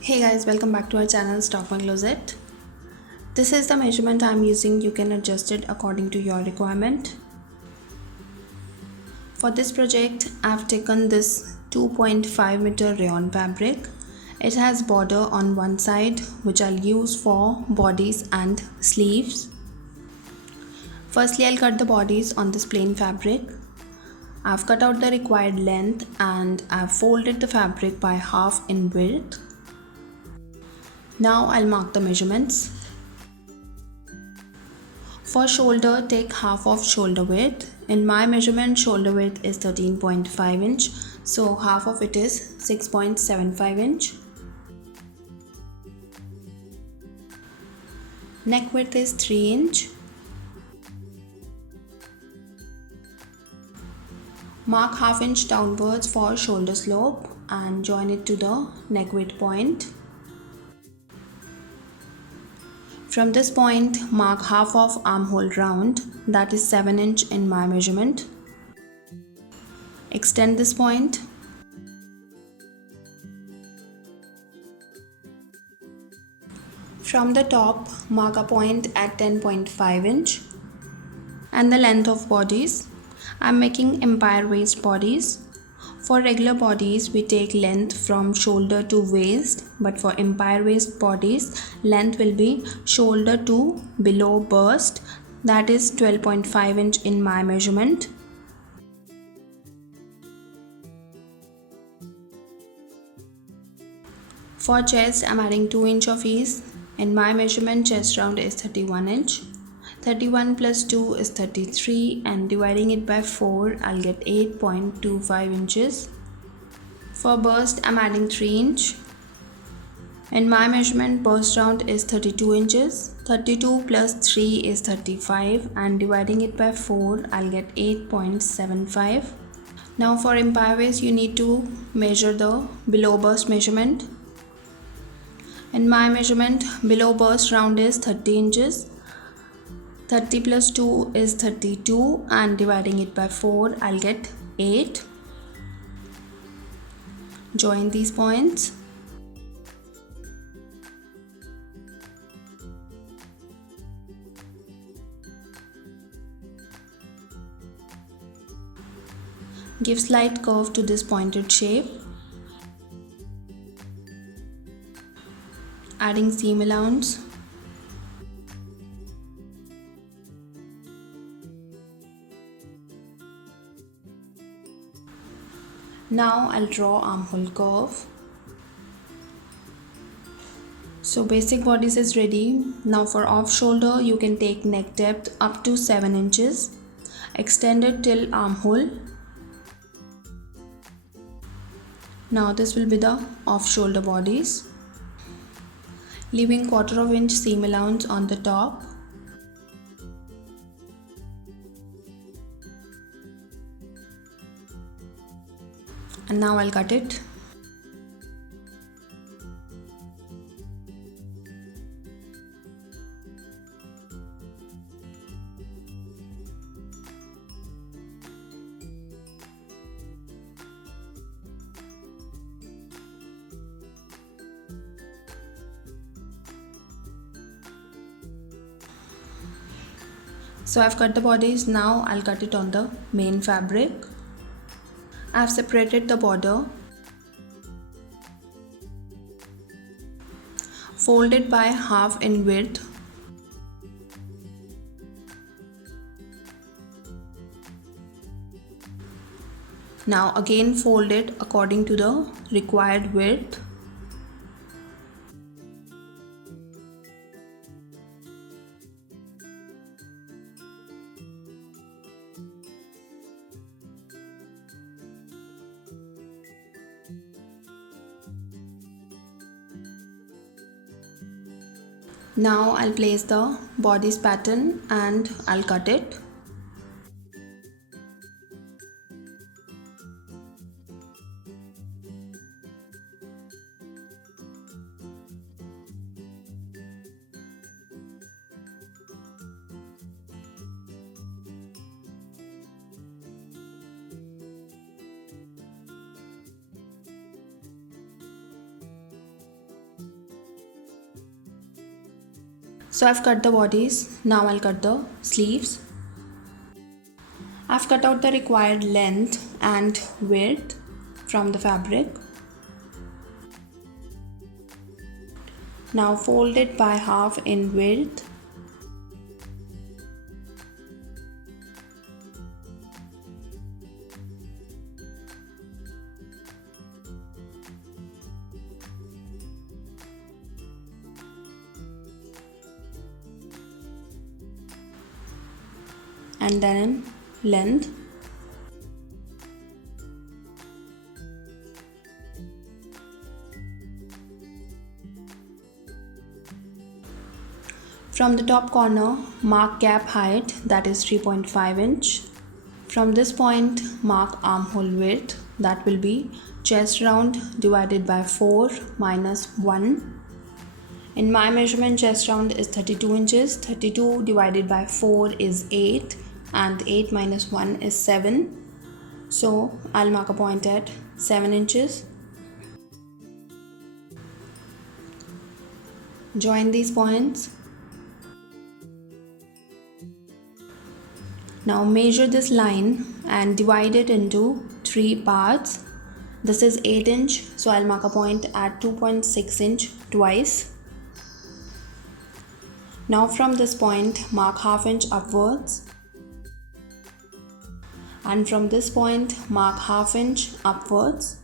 Hey guys, welcome back to our channel Stalk My Closet. This is the measurement I'm using. You can adjust it according to your requirement. For this project, I've taken this 2.5 meter rayon fabric. It has border on one side which I'll use for bodies and sleeves. Firstly, I'll cut the bodies on this plain fabric. I've cut out the required length and I've folded the fabric by half in width. Now I'll mark the measurements. For shoulder, take half of shoulder width. In my measurement, shoulder width is 13.5 inch, so half of it is 6.75 inch. Neck width is 3 inch. Mark half inch downwards for shoulder slope and join it to the neck width point. From this point, mark half of armhole round, that is 7 inch in my measurement. Extend this point. From the top, mark a point at 10.5 inch. And the length of bodies. I'm making empire waist bodies. For regular bodies, we take length from shoulder to waist, but for empire waist bodies, length will be shoulder to below bust, that is 12.5 inch in my measurement. For chest, I'm adding 2 inch of ease. In my measurement, chest round is 31 inch. 31 plus 2 is 33 and dividing it by 4, I'll get 8.25 inches. For bust, I'm adding 3 inch. In my measurement, bust round is 32 inches. 32 plus 3 is 35 and dividing it by 4, I'll get 8.75. Now for empire waist, you need to measure the below bust measurement. In my measurement, below bust round is 30 inches. 30 plus 2 is 32 and dividing it by 4, I'll get 8. Join these points. Give slight curve to this pointed shape. Adding seam allowance. Now I'll draw armhole curve. So basic bodies is ready. Now for off shoulder, you can take neck depth up to 7 inches. Extend it till armhole. Now this will be the off shoulder bodies. Leaving 1/4 inch seam allowance on the top. And now I'll cut it. So I've cut the bodies, now I'll cut it on the main fabric. I've separated the border. Fold it by half in width. Now again fold it according to the required width. Now I'll place the bodice pattern and I'll cut it. So I've cut the bodies. Now I'll cut the sleeves. I've cut out the required length and width from the fabric. Now fold it by half in width. And then in length. From the top corner, mark gap height, that is 3.5 inch. From this point, mark armhole width, that will be chest round divided by 4 minus 1. In my measurement, chest round is 32 inches. 32 divided by 4 is 8 and 8 minus 1 is 7. So I'll mark a point at 7 inches. Join these points. Now measure this line and divide it into 3 parts. This is 8 inch, so I'll mark a point at 2.6 inch twice. Now from this point, mark half inch upwards. And from this point, mark half inch upwards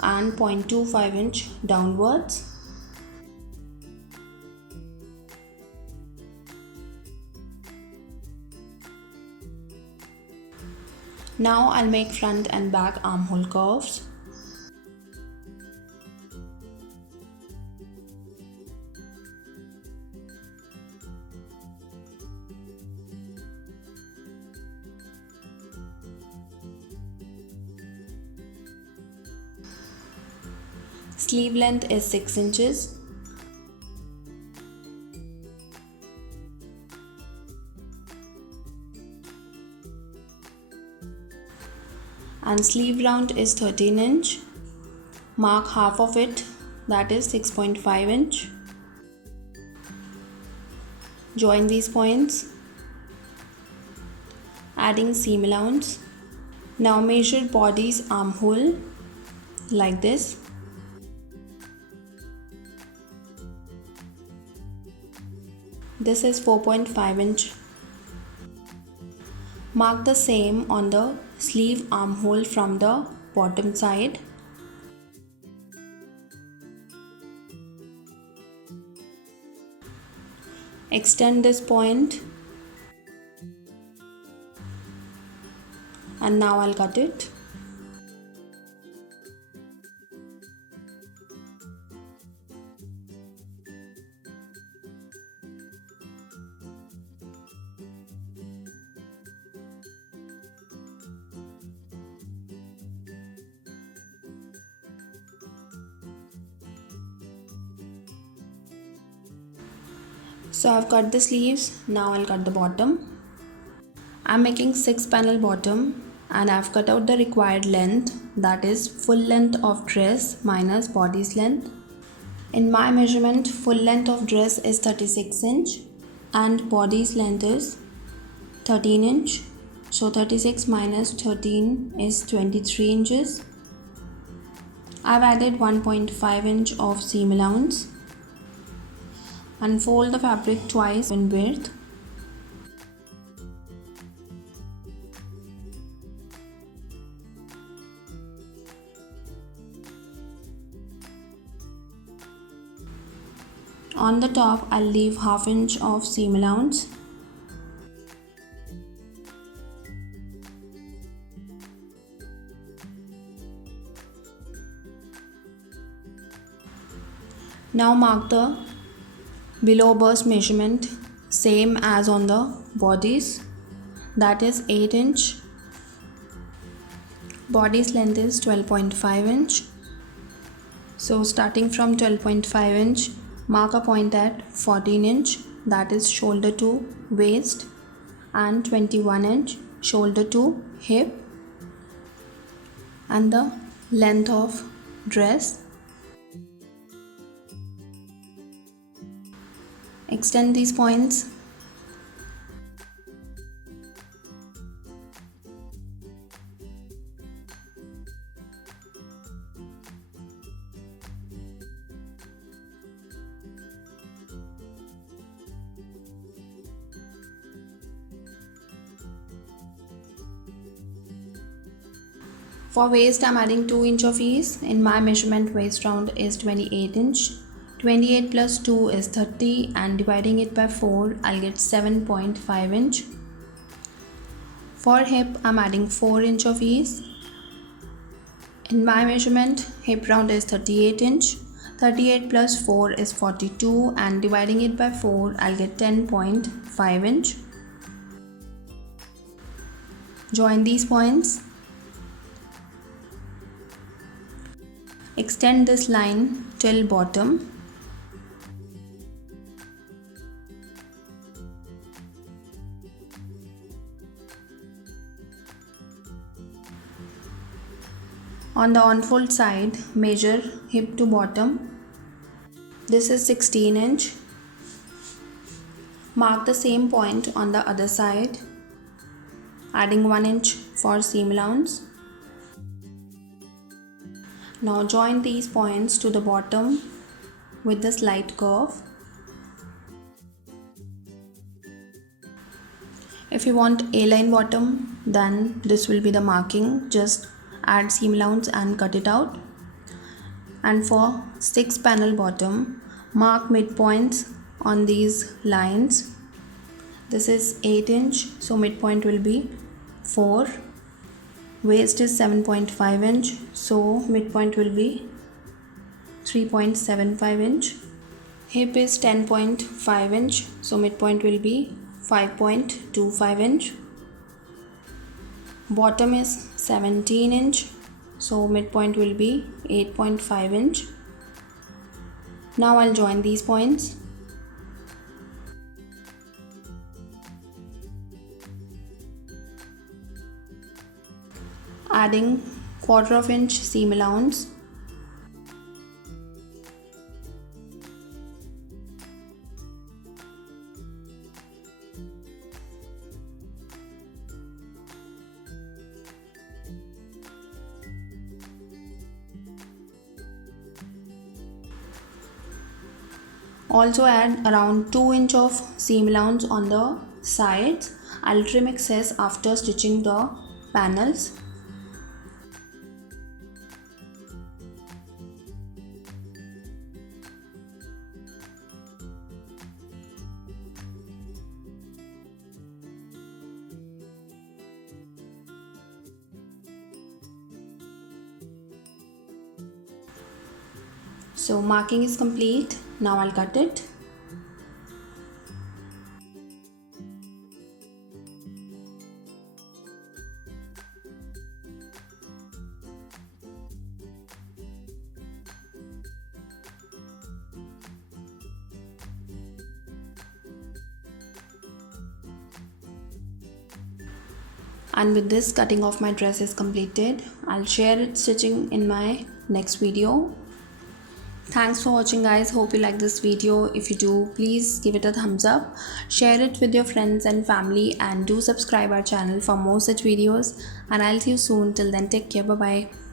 and 0.25 inch downwards. Now I'll make front and back armhole curves. Sleeve length is 6 inches. And sleeve round is 13 inch. Mark half of it, that is 6.5 inch. Join these points, adding seam allowance. Now measure body's armhole like this. This is 4.5 inch. Mark the same on the sleeve armhole from the bottom side. Extend this point. And now I'll cut it. So I've cut the sleeves, now I'll cut the bottom. I'm making 6 panel bottom and I've cut out the required length, that is full length of dress minus body's length. In my measurement, full length of dress is 36 inch and body's length is 13 inch. So 36 minus 13 is 23 inches. I've added 1.5 inch of seam allowance. Unfold the fabric twice in width. On the top, I'll leave half inch of seam allowance. Now mark the below bust measurement same as on the bodies, that is 8 inch. Body's length is 12.5 inch. So starting from 12.5 inch, mark a point at 14 inch, that is shoulder to waist, and 21 inch shoulder to hip, and the length of dress. Extend these points. For waist, I'm adding 2 inch of ease. In my measurement, waist round is 28 inch. 28 plus 2 is 30 and dividing it by 4, I'll get 7.5 inch. For hip, I'm adding 4 inch of ease. In my measurement, hip round is 38 inch. 38 plus 4 is 42 and dividing it by 4, I'll get 10.5 inch. Join these points. Extend this line till bottom. On the unfold side, measure hip to bottom. This is 16 inch. Mark the same point on the other side, adding 1 inch for seam allowance. Now join these points to the bottom with the slight curve. If you want A-line bottom, then this will be the marking. Just add seam allowance and cut it out. And for 6 panel bottom, mark midpoints on these lines. This is 8 inch, so midpoint will be 4. Waist is 7.5 inch, so midpoint will be 3.75 inch. Hip is 10.5 inch, so midpoint will be 5.25 inch. Bottom is 17 inch, so midpoint will be 8.5 inch. Now I'll join these points. Adding 1/4 inch seam allowance. Also add around 2 inch of seam allowance on the sides. I'll trim excess after stitching the panels. So marking is complete. Now I'll cut it. And with this, cutting of my dress is completed. I'll share it stitching in my next video. Thanks for watching, guys. Hope you like this video. If you do, please give it a thumbs up, share it with your friends and family, and do subscribe our channel for more such videos. And I'll see you soon. Till then, take care. Bye bye.